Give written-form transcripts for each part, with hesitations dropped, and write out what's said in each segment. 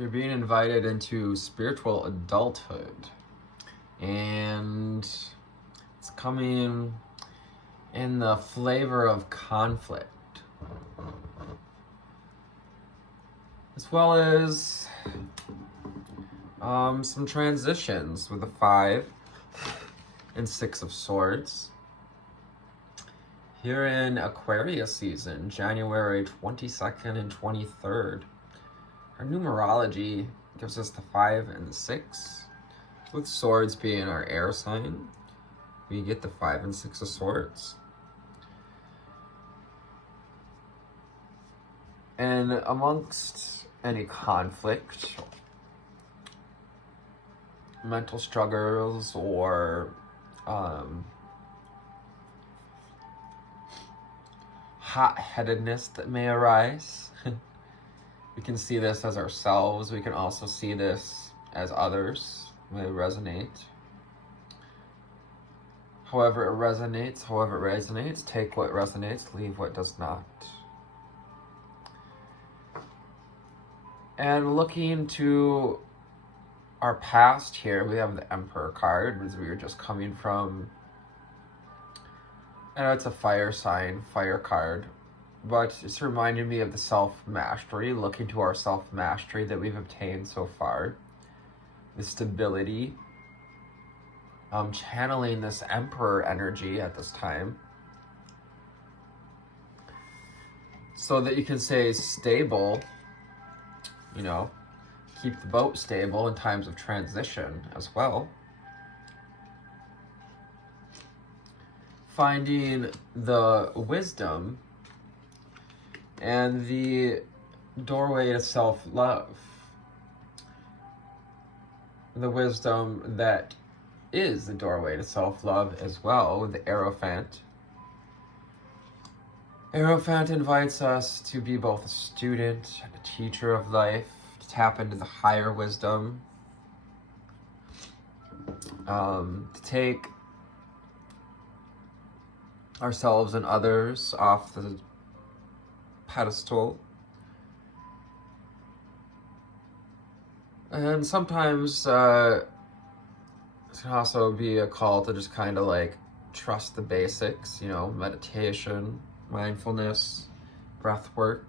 You're being invited into spiritual adulthood, and it's coming in the flavor of conflict, as well as some transitions with the 5 and 6 of Swords. Here in Aquarius season, January 22nd and 23rd. Our numerology gives us the 5 and the 6, with Swords being our air sign. We get the 5 and 6 of Swords. And amongst any conflict, mental struggles, or hot-headedness that may arise, we can see this as ourselves. We can also see this as others. It may resonate. However it resonates, take what resonates, leave what does not. And looking to our past here, we have the Emperor card, as we were just coming from. I know it's a fire sign, fire card, but it's reminding me of the self-mastery, looking to our self-mastery that we've obtained so far. The stability. Channeling this Emperor energy at this time, so that you can stay stable, keep the boat stable in times of transition as well. Finding the wisdom and the doorway to self-love. The wisdom that is the doorway to self-love as well, with the Hierophant. Hierophant invites us to be both a student and a teacher of life, to tap into the higher wisdom, to take ourselves and others off the pedestal. And sometimes it can also be a call to just kind of trust the basics, meditation, mindfulness, breath work.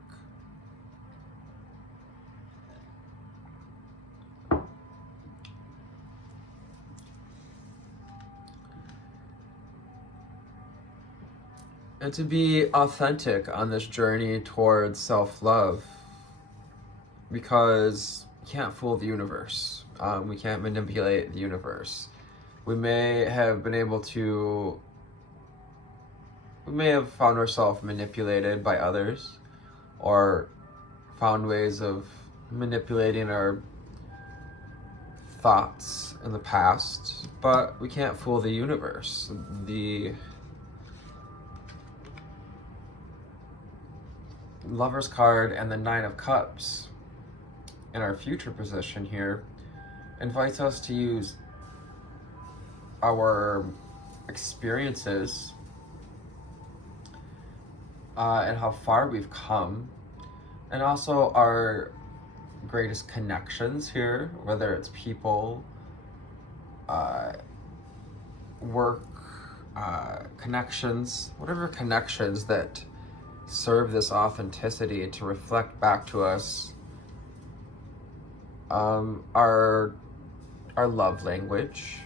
And to be authentic on this journey towards self-love, because you can't fool the universe. We can't manipulate the universe. We may have found ourselves manipulated by others, or found ways of manipulating our thoughts in the past, but we can't fool the universe. The Lover's card and the 9 of Cups in our future position here invites us to use our experiences and how far we've come, and also our greatest connections here, whether it's people, work, connections, whatever connections that serve this authenticity to reflect back to us our love language.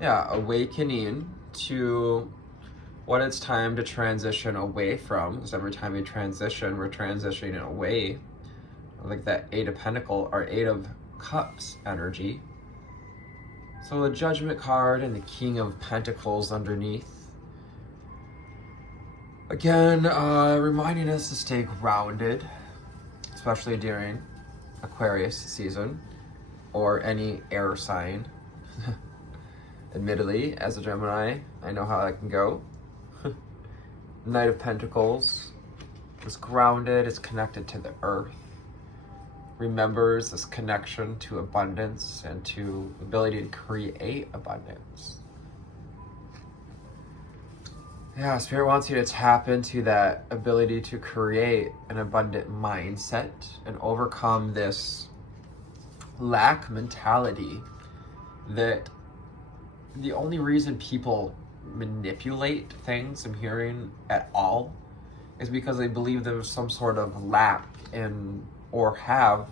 Awakening to what it's time to transition away from, because every time we transition, we're transitioning away. Like that 8 of Pentacles or 8 of Cups energy. So the Judgment card and the King of Pentacles underneath. Again, reminding us to stay grounded, especially during Aquarius season, or any air sign. Admittedly, as a Gemini, I know how that can go. Knight of Pentacles is grounded, is connected to the earth, remembers this connection to abundance and to ability to create abundance. Yeah, Spirit wants you to tap into that ability to create an abundant mindset and overcome this lack mentality that the only reason people manipulate things I'm hearing at all is because they believe there's some sort of lack in, or have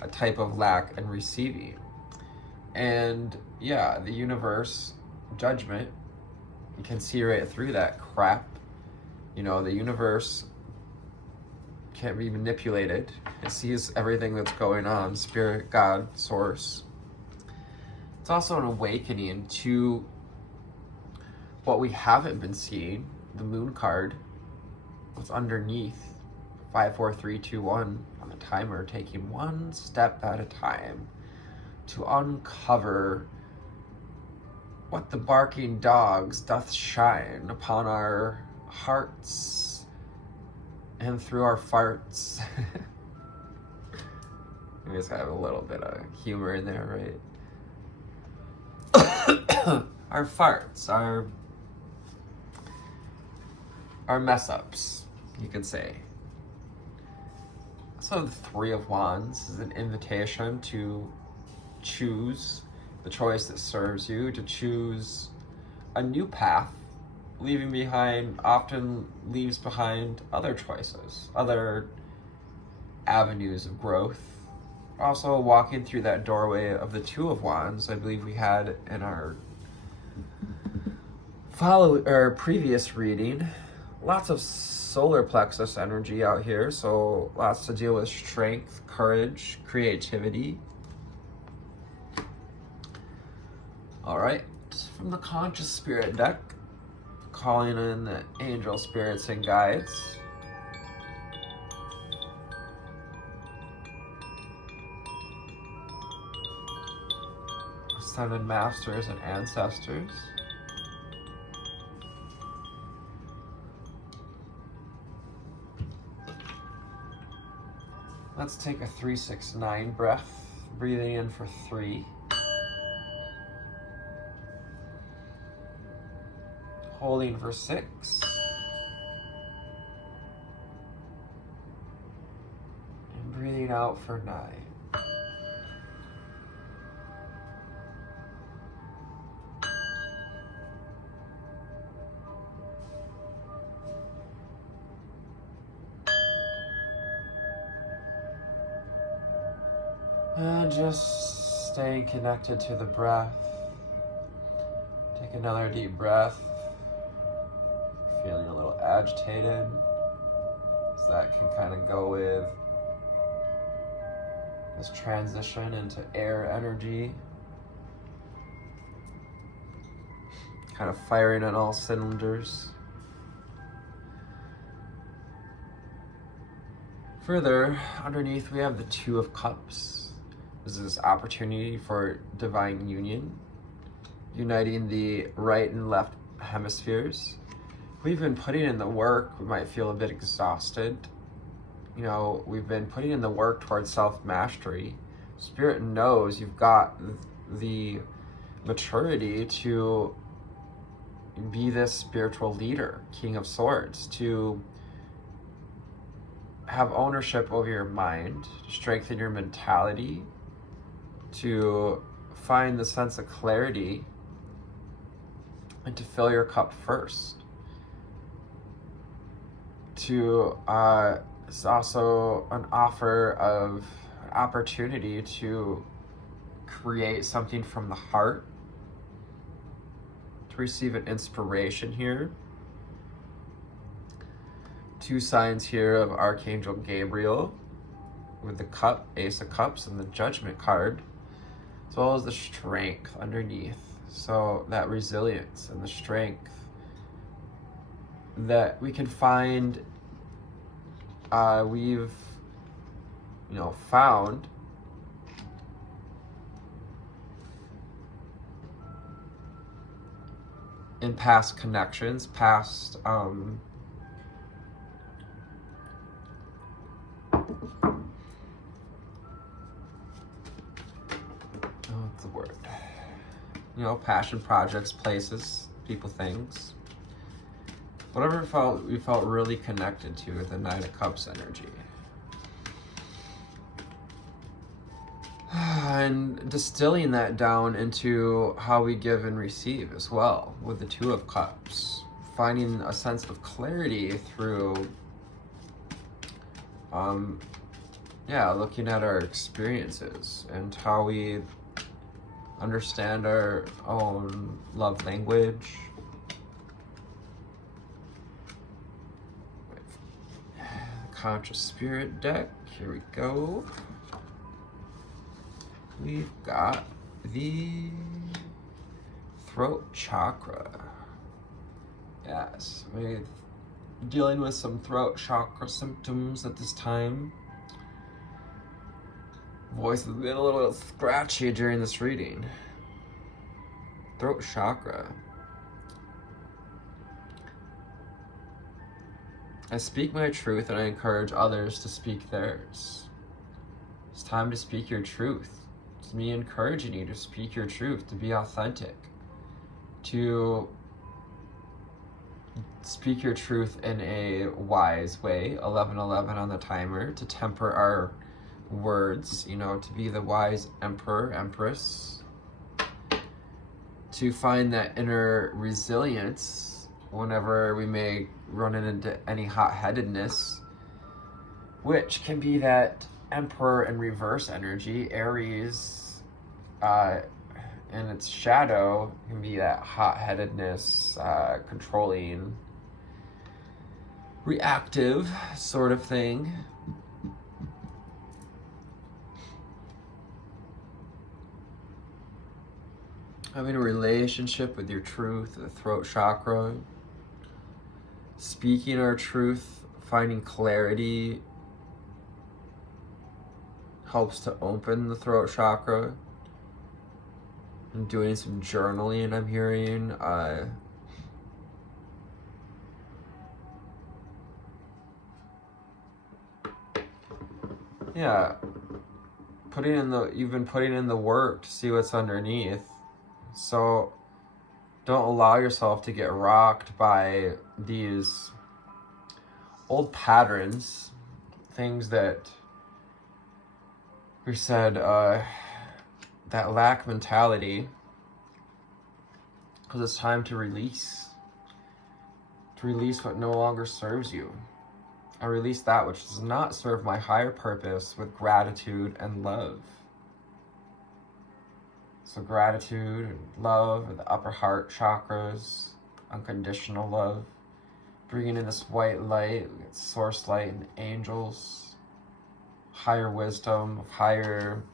a type of lack in receiving. And yeah, the universe, judgment, you can see right through that crap. You know, the universe can't be manipulated. It sees everything that's going on. Spirit, God, source. It's also an awakening to what we haven't been seeing. The moon card, what's underneath 5, 4, 3, 2, 1 on the timer, taking one step at a time to uncover what the barking dogs doth shine upon our hearts and through our farts. We just have a little bit of humor in there, right? Our farts, our mess ups, you could say. So the Three of Wands is an invitation to choose the choice that serves you, to choose a new path. Leaving behind often leaves behind other choices, other avenues of growth. Also walking through that doorway of the Two of Wands, I believe we had in our previous reading. Lots of solar plexus energy out here, so lots to deal with strength, courage, creativity. All right, from the Conscious Spirit deck, calling in the angel spirits and guides. Ascended masters and ancestors. Let's take a 3-6-9 breath, breathing in for 3. Holding for 6. And breathing out for 9. And just staying connected to the breath. Take another deep breath. Feeling a little agitated. So that can kind of go with this transition into air energy. Kind of firing on all cylinders. Further, underneath we have the Two of Cups. This is this opportunity for divine union, uniting the right and left hemispheres. We've been putting in the work. We might feel a bit exhausted. You know, we've been putting in the work towards self-mastery. Spirit knows you've got the maturity to be this spiritual leader, King of Swords, to have ownership over your mind, strengthen your mentality, to find the sense of clarity, and to fill your cup first. It's also an offer of opportunity to create something from the heart, to receive an inspiration here. 2 signs here of Archangel Gabriel with the cup, Ace of Cups, and the Judgment card, as well as the strength underneath. So that resilience and the strength that we can find, we've found in past connections, past what's the word? Passion projects, places, people, things. whatever we felt really connected to with the Knight of Cups energy. And distilling that down into how we give and receive as well with the Two of Cups. Finding a sense of clarity through, looking at our experiences and how we understand our own love language. Conscious Spirit deck, here we go. We've got the throat chakra. Yes, we're dealing with some throat chakra symptoms at this time. Voice has been a little scratchy during this reading. Throat chakra. I speak my truth and I encourage others to speak theirs. It's time to speak your truth. It's me encouraging you to speak your truth, to be authentic, to speak your truth in a wise way, 11:11 on the timer, to temper our words, to be the wise emperor, empress, to find that inner resilience whenever we may run into any hot-headedness, which can be that Emperor in reverse energy. Aries in its shadow can be that hot-headedness, controlling, reactive sort of thing. Having a relationship with your truth, the throat chakra, speaking our truth, finding clarity helps to open the throat chakra. I'm doing some journaling, I'm hearing. You've been putting in the work to see what's underneath. So don't allow yourself to get rocked by these old patterns, things that we said, that lack mentality, because it's time to release what no longer serves you. I release that which does not serve my higher purpose with gratitude and love. So gratitude and love are the upper heart chakras, unconditional love, bringing in this white light, source light and angels, higher wisdom, higher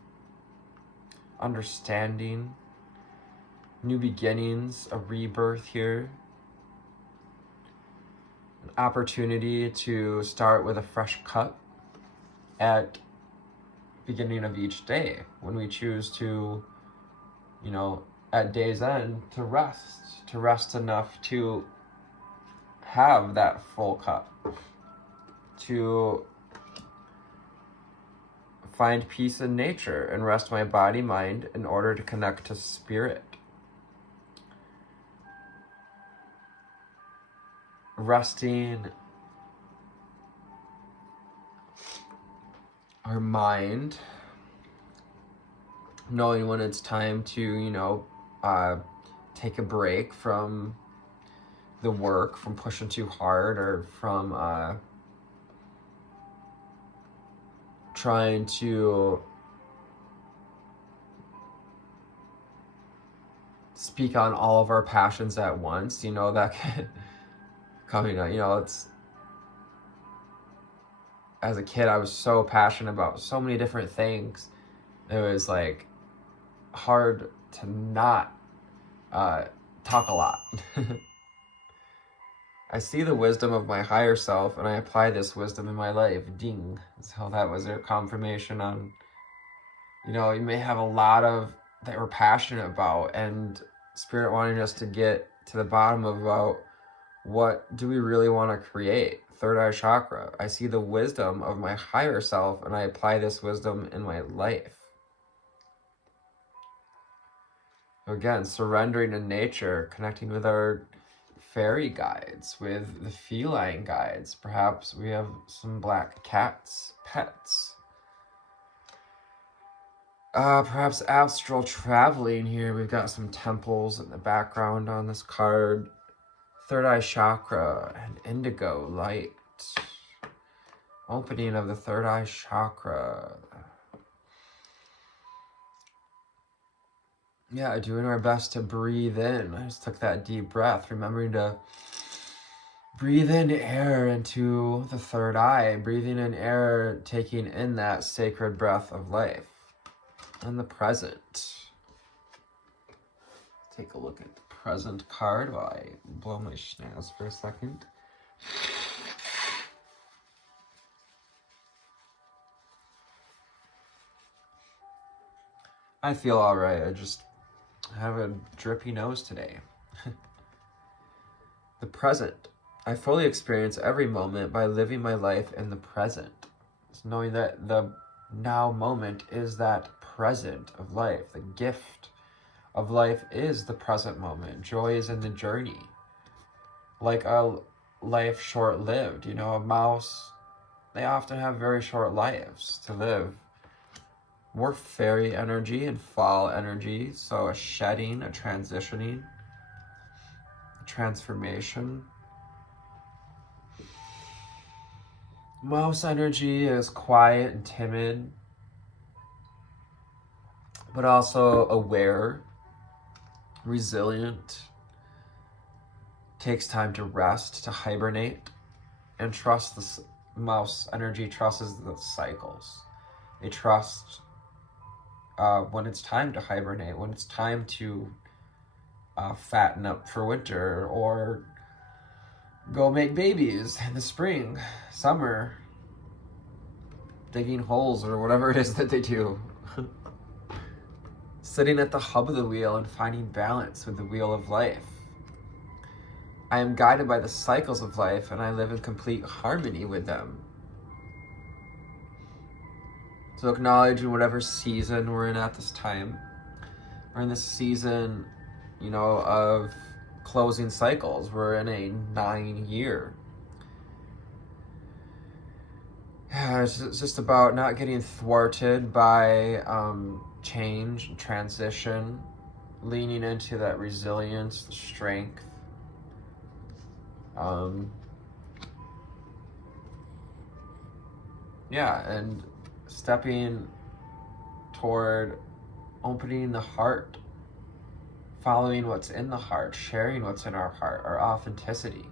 understanding, new beginnings, a rebirth here, an opportunity to start with a fresh cup at beginning of each day when we choose to, at day's end, to rest enough to have that full cup, to find peace in nature and rest my body, mind in order to connect to spirit. Resting our mind, knowing when it's time to, take a break from the work, from pushing too hard, or from trying to speak on all of our passions at once, that can coming out, it's, as a kid, I was so passionate about so many different things. It was like hard to not talk a lot. I see the wisdom of my higher self and I apply this wisdom in my life. Ding. So that was their confirmation on, you may have a lot of that we're passionate about, and Spirit wanting us to get to the bottom of about what do we really want to create. Third eye chakra. I see the wisdom of my higher self and I apply this wisdom in my life. Again, surrendering to nature, connecting with our fairy guides, with the feline guides. Perhaps we have some black cats, pets. Perhaps astral traveling here. We've got some temples in the background on this card. Third eye chakra and indigo light. Opening of the third eye chakra. Yeah, doing our best to breathe in. I just took that deep breath, remembering to breathe in air into the third eye. Breathing in air, taking in that sacred breath of life. And the present. Take a look at the present card while I blow my schnoz for a second. I feel all right. I just have a drippy nose today. The present. I fully experience every moment by living my life in the present. It's knowing that the now moment is that present of life. The gift of life is the present moment. Joy is in the journey. Like a life short-lived. You know, a mouse, they often have very short lives to live. More fairy energy and fall energy. So a shedding, a transitioning, a transformation. Mouse energy is quiet and timid, but also aware, resilient, takes time to rest, to hibernate, and trust the mouse energy, trusts the cycles. They trust when it's time to hibernate, when it's time to fatten up for winter, or go make babies in the spring, summer, digging holes or whatever it is that they do. Sitting at the hub of the wheel and finding balance with the wheel of life. I am guided by the cycles of life, and I live in complete harmony with them. So acknowledge in whatever season we're in at this time. We're in this season, you know, of closing cycles. We're in a 9-year. Yeah, it's just about not getting thwarted by change and transition, leaning into that resilience, the strength. Yeah, and stepping toward opening the heart, following what's in the heart, sharing what's in our heart, our authenticity,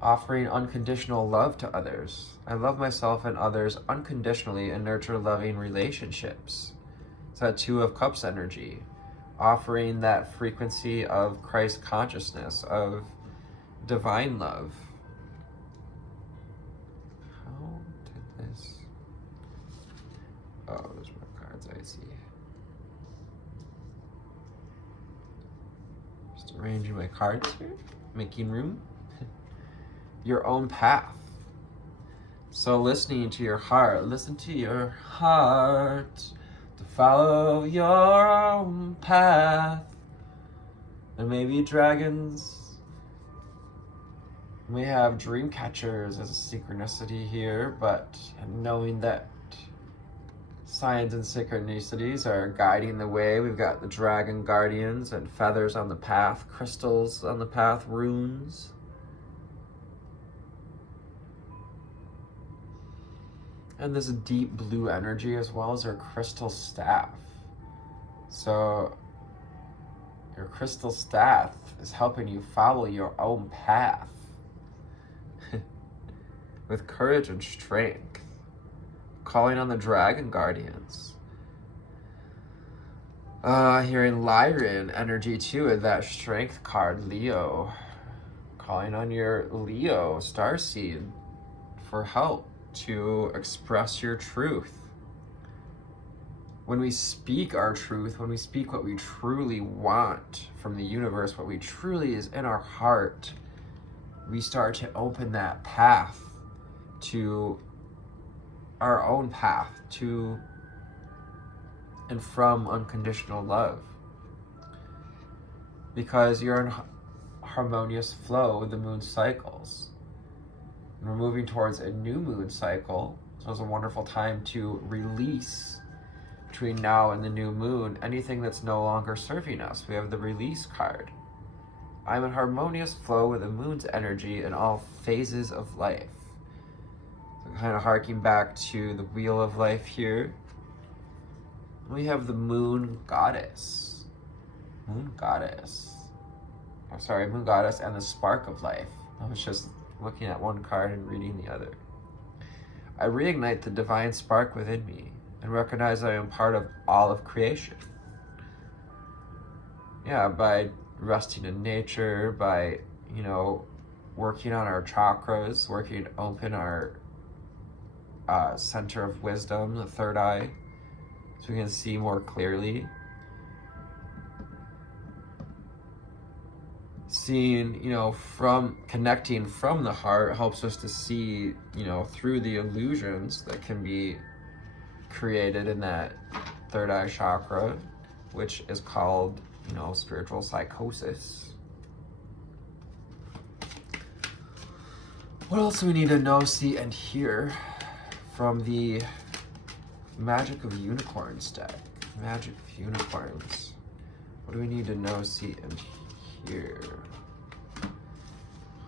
offering unconditional love to others. I love myself and others unconditionally and nurture loving relationships. It's that Two of Cups energy, offering that frequency of Christ consciousness, of divine love. Oh, there's more cards I see. Just arranging my cards here, making room. Your own path. So listening to your heart, listen to your heart to follow your own path. There may be dragons. We have dream catchers as a synchronicity here, but knowing that signs and synchronicities are guiding the way. We've got the dragon guardians and feathers on the path, crystals on the path, runes. And this deep blue energy, as well as our crystal staff. So your crystal staff is helping you follow your own path with courage and strength. Calling on the dragon guardians. Hearing Lyran energy too with that strength card, Leo. Calling on your Leo starseed for help to express your truth. When we speak our truth, when we speak what we truly want from the universe, what we truly is in our heart, we start to open that path to our own path to and from unconditional love. Because you're harmonious flow with the moon cycles. And we're moving towards a new moon cycle, so it's a wonderful time to release between now and the new moon anything that's no longer serving us. We have the release card. I'm in harmonious flow with the moon's energy in all phases of life. So kind of harking back to the wheel of life here. We have the moon goddess. Moon goddess and the spark of life. I was just looking at one card and reading the other. I reignite the divine spark within me and recognize I am part of all of creation. Yeah, by resting in nature, by, working on our chakras, working to open our center of wisdom, the third eye, so we can see more clearly. Seeing, from connecting from the heart helps us to see, through the illusions that can be created in that third eye chakra, which is called, spiritual psychosis. What else do we need to know, see, and hear from the Magic of Unicorns deck? Magic of Unicorns. What do we need to know, see, and hear?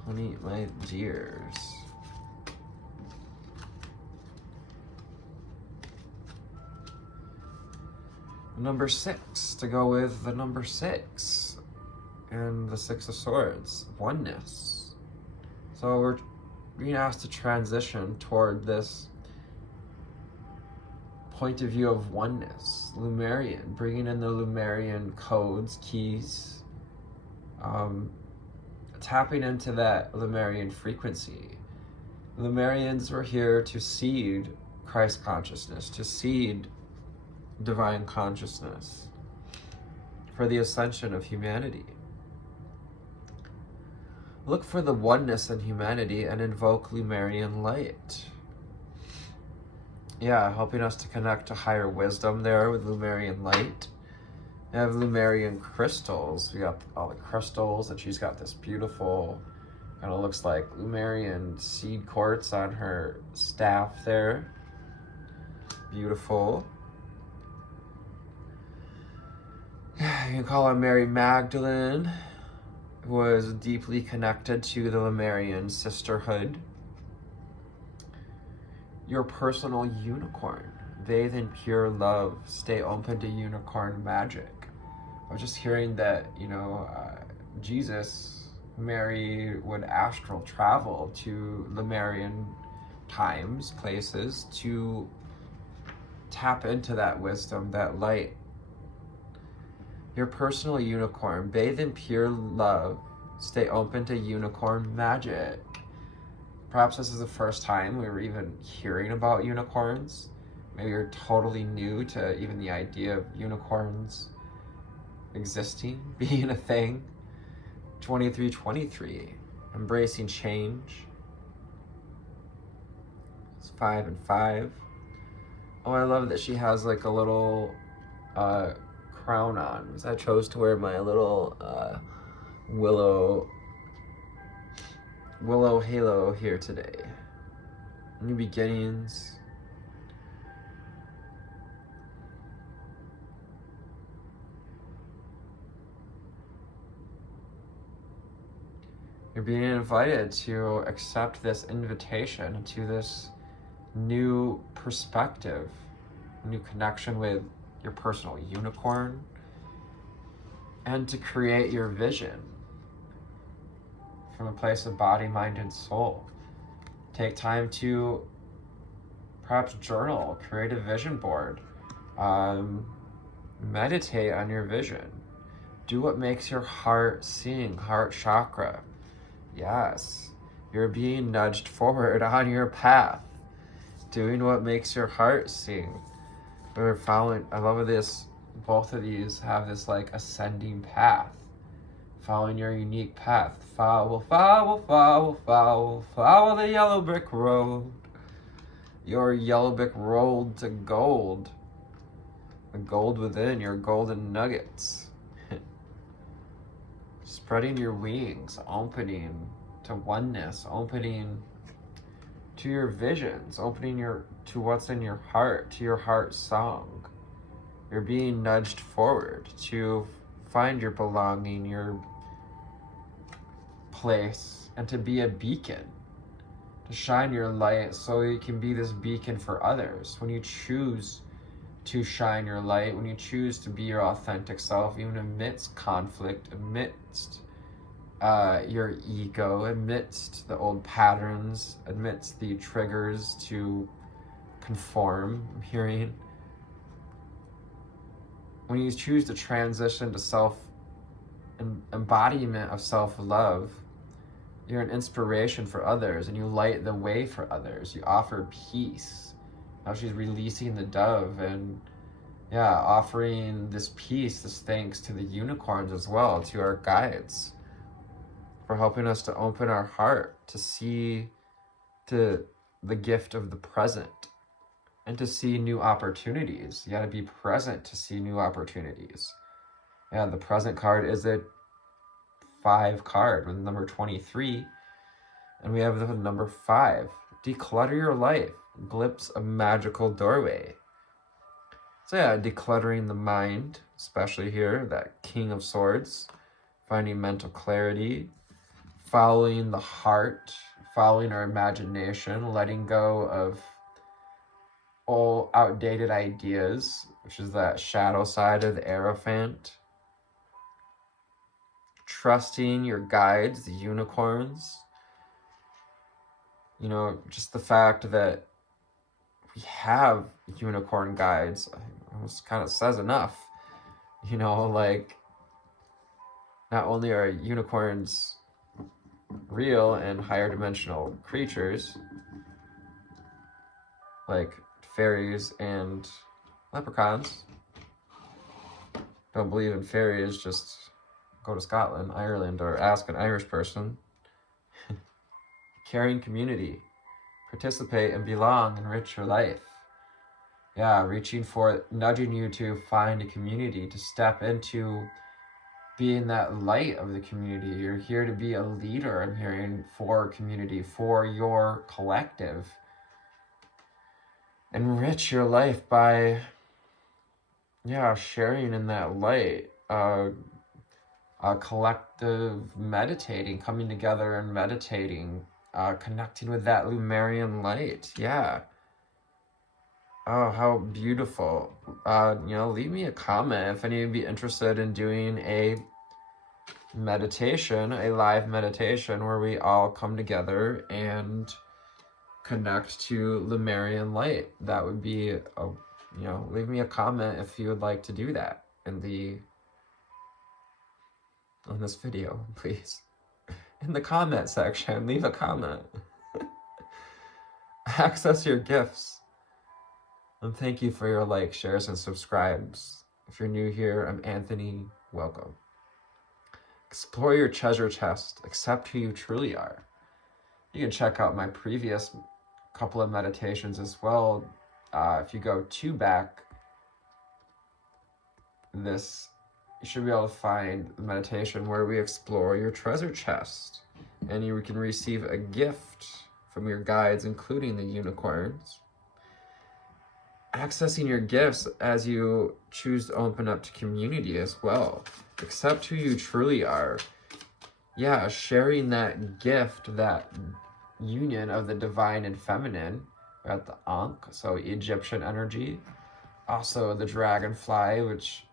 Honey, my dears. Number 6, to go with the number 6 and the 6 of Swords, oneness. So we're being asked to transition toward this point of view of oneness, Lumerian, bringing in the Lumerian codes, keys, tapping into that Lumerian frequency. Lumerians were here to seed Christ consciousness, to seed divine consciousness for the ascension of humanity. Look for the oneness in humanity and invoke Lumerian light. Yeah, helping us to connect to higher wisdom there with Lumerian light. We have Lumerian crystals. We got all the crystals, and she's got this beautiful, kind of looks like Lumerian seed quartz on her staff there. Beautiful. You can call her Mary Magdalene, who was deeply connected to the Lumerian sisterhood. Your personal unicorn. Bathe in pure love. Stay open to unicorn magic. I was just hearing that, Jesus, Mary would astral travel to Lumerian times, places, to tap into that wisdom, that light. Your personal unicorn. Bathe in pure love. Stay open to unicorn magic. Perhaps this is the first time we were even hearing about unicorns. Maybe you're totally new to even the idea of unicorns existing, being a thing. 2323, embracing change. It's 5 and 5. Oh, I love that she has like a little crown on, because I chose to wear my little willow halo here today. New beginnings. You're being invited to accept this invitation to this new perspective, new connection with your personal unicorn, and to create your vision from a place of body, mind, and soul. Take time to perhaps journal, create a vision board, meditate on your vision. Do what makes your heart sing, heart chakra. Yes, you're being nudged forward on your path, doing what makes your heart sing. We're following, I love this, both of these have this like ascending path, following your unique path. Follow, follow, follow, follow, follow the yellow brick road. Your yellow brick road to gold. The gold within, your golden nuggets. Just spreading your wings, opening to oneness, opening to your visions, opening to what's in your heart, to your heart song. You're being nudged forward to find your belonging, your place, and to be a beacon, to shine your light so you can be this beacon for others. When you choose to shine your light, when you choose to be your authentic self, even amidst conflict, amidst your ego, amidst the old patterns, amidst the triggers to conform, I'm hearing. When you choose to transition to embodiment of self-love, you're an inspiration for others, and you light the way for others. You offer peace. Now she's releasing the dove, and offering this peace, this thanks to the unicorns as well, to our guides, for helping us to open our heart, to see to the gift of the present, and to see new opportunities. You gotta be present to see new opportunities. Yeah, the present card is a 5 card with number 23, and we have the number 5. Declutter your life, glimpse a magical doorway. So decluttering the mind, especially here, that King of Swords, finding mental clarity, following the heart, following our imagination, letting go of all outdated ideas, which is that shadow side of the Hierophant. Trusting your guides, the unicorns. Just the fact that we have unicorn guides almost kind of says enough. Like, not only are unicorns real and higher dimensional creatures, like fairies and leprechauns. Don't believe in fairies, just go to Scotland, Ireland, or ask an Irish person. Caring community. Participate and belong, enrich your life. Nudging you to find a community, to step into being that light of the community. You're here to be a leader, I'm hearing, for community, for your collective. Enrich your life by, sharing in that light. Collective meditating, coming together and meditating, connecting with that Lemurian light. Oh, how beautiful. Leave me a comment if any of you be interested in doing a live meditation where we all come together and connect to Lemurian light. That would be, leave me a comment if you would like to do that on this video, please. In the comment section, leave a comment. Access your gifts. And thank you for your likes, shares, and subscribes. If you're new here, I'm Anthony. Welcome. Explore your treasure chest. Accept who you truly are. You can check out my previous couple of meditations as well. If you go 2 back, you should be able to find the meditation where we explore your treasure chest. And you can receive a gift from your guides, including the unicorns. Accessing your gifts as you choose to open up to community as well. Accept who you truly are. Sharing that gift, that union of the divine and feminine. We're at the Ankh, so Egyptian energy. Also the dragonfly, which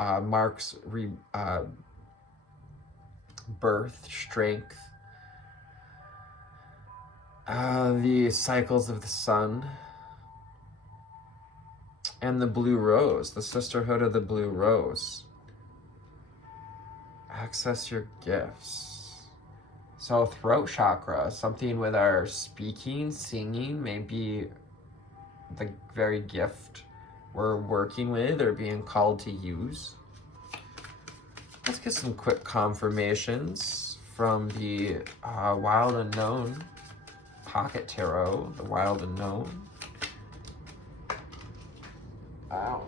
marks birth, strength. The cycles of the sun. And the blue rose, the sisterhood of the blue rose. Access your gifts. So throat chakra, something with our speaking, singing, may be the very gift we're working with or being called to use. Let's get some quick confirmations from the Wild Unknown Pocket Tarot, the Wild Unknown. Wow.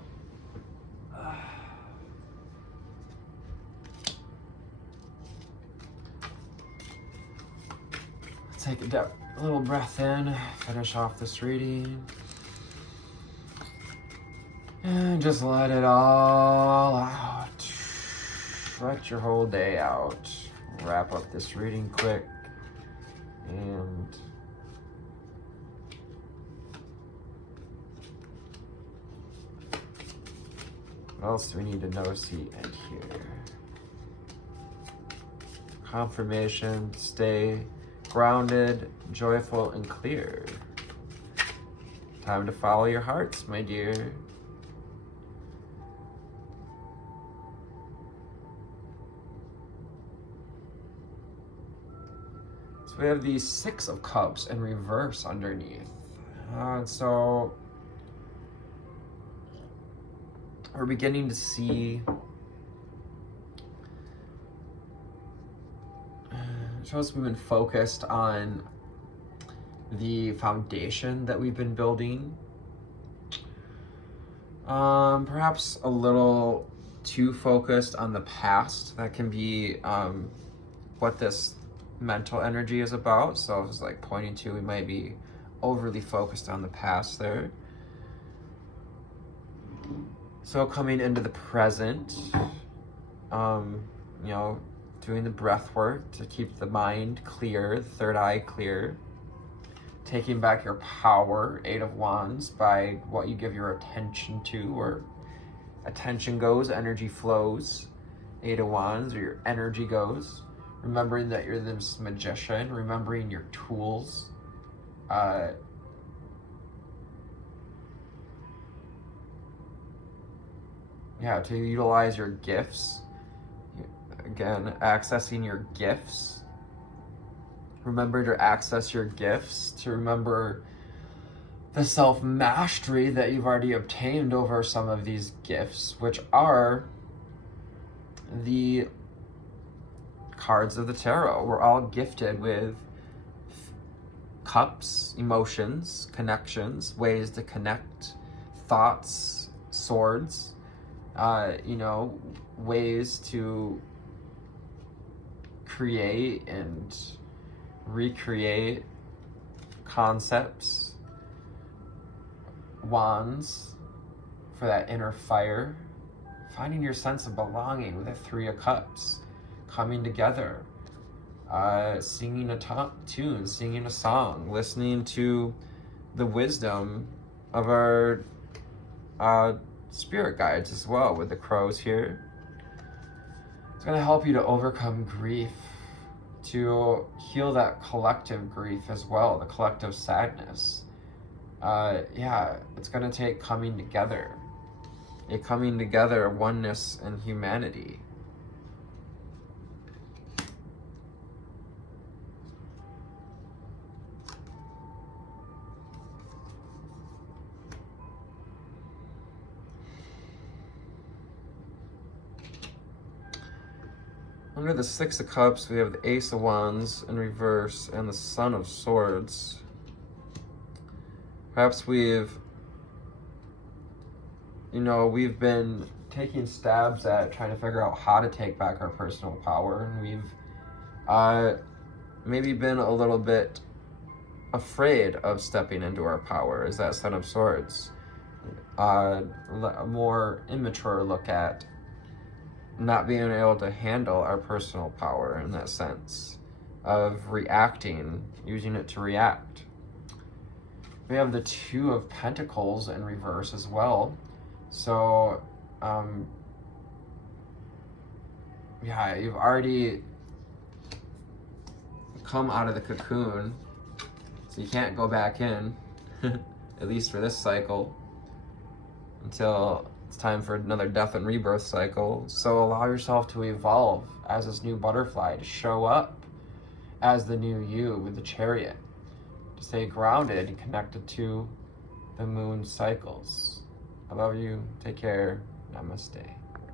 Take a little breath in, finish off this reading. And just let it all out. Let your whole day out. Wrap up this reading quick. And what else do we need to know, see, and hear? Confirmation, stay grounded, joyful, and clear. Time to follow your hearts, my dear. So we have the Six of Cups in reverse underneath. So we're beginning to see shows we've been focused on the foundation that we've been building. Perhaps a little too focused on the past. That can be what this mental energy is about. So it's like pointing to, we might be overly focused on the past there. So coming into the present, doing the breath work to keep the mind clear, the third eye clear, taking back your power, Eight of Wands, by what you give your attention to, or attention goes, energy flows, Eight of Wands, or your energy goes. Remembering that you're this magician, remembering your tools, to utilize your gifts. Again, accessing your gifts. Remember to access your gifts, to remember the self-mastery that you've already obtained over some of these gifts, which are the cards of the tarot. We're all gifted with cups, emotions, connections, ways to connect, thoughts, swords, ways to create and recreate concepts, wands for that inner fire, finding your sense of belonging with the Three of Cups, coming together, singing a tune, singing a song, listening to the wisdom of our spirit guides as well, with the crows here. It's going to help you to overcome grief, to heal that collective grief as well, the collective sadness. It's going to take coming together, oneness and humanity. Under the Six of Cups, we have the Ace of Wands in reverse and the Sun of Swords. Perhaps we've been taking stabs at trying to figure out how to take back our personal power, and we've maybe been a little bit afraid of stepping into our power. Is that Sun of Swords? A more immature look at not being able to handle our personal power, in that sense of reacting, using it to react. We have the Two of Pentacles in reverse as well. So, you've already come out of the cocoon, so you can't go back in, at least for this cycle, until it's time for another death and rebirth cycle. So allow yourself to evolve as this new butterfly, to show up as the new you with the Chariot, to stay grounded and connected to the moon cycles. I love you. Take care. Namaste.